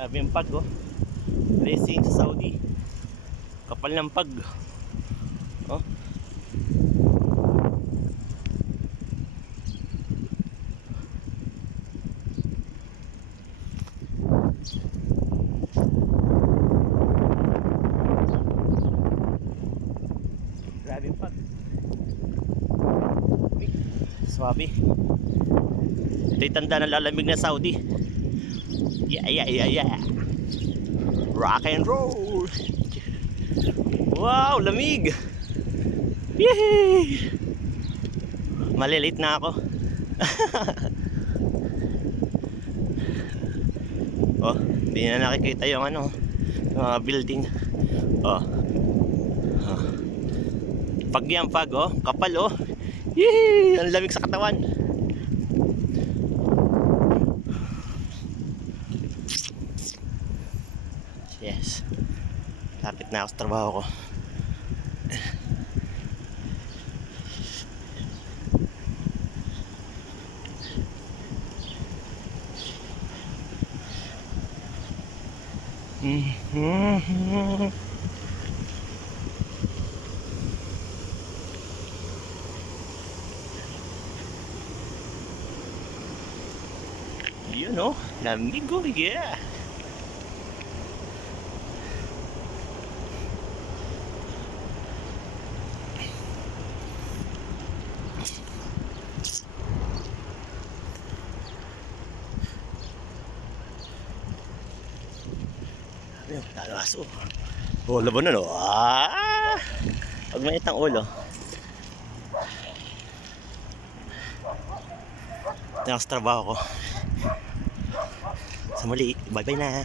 Sabi yung pag, oh. Blessing sa Saudi. Kapal ng pag. Oh. Grabe yung pag. Swabe. Ito'y tanda ng lalamig na Saudi. Yeah, yeah, yeah, yeah. Rock and roll. Wow, lamig. Yehey! Malilit na ako. Oh, hindi na nakikita yung ano, mga building. Oh. Oh. Pag yan, pag, oh, kapal, oh. Yehey! Ang lamig sa katawan. Yes. Lapit na ako sa trabaho ko. Yun, oh, lamig, oh, yeah. Ayun, talaso. Oh, laban na, no? Ah! Pag mainit ang ulo. Ito na sa trabaho ko. Sa muli, bye-bye na.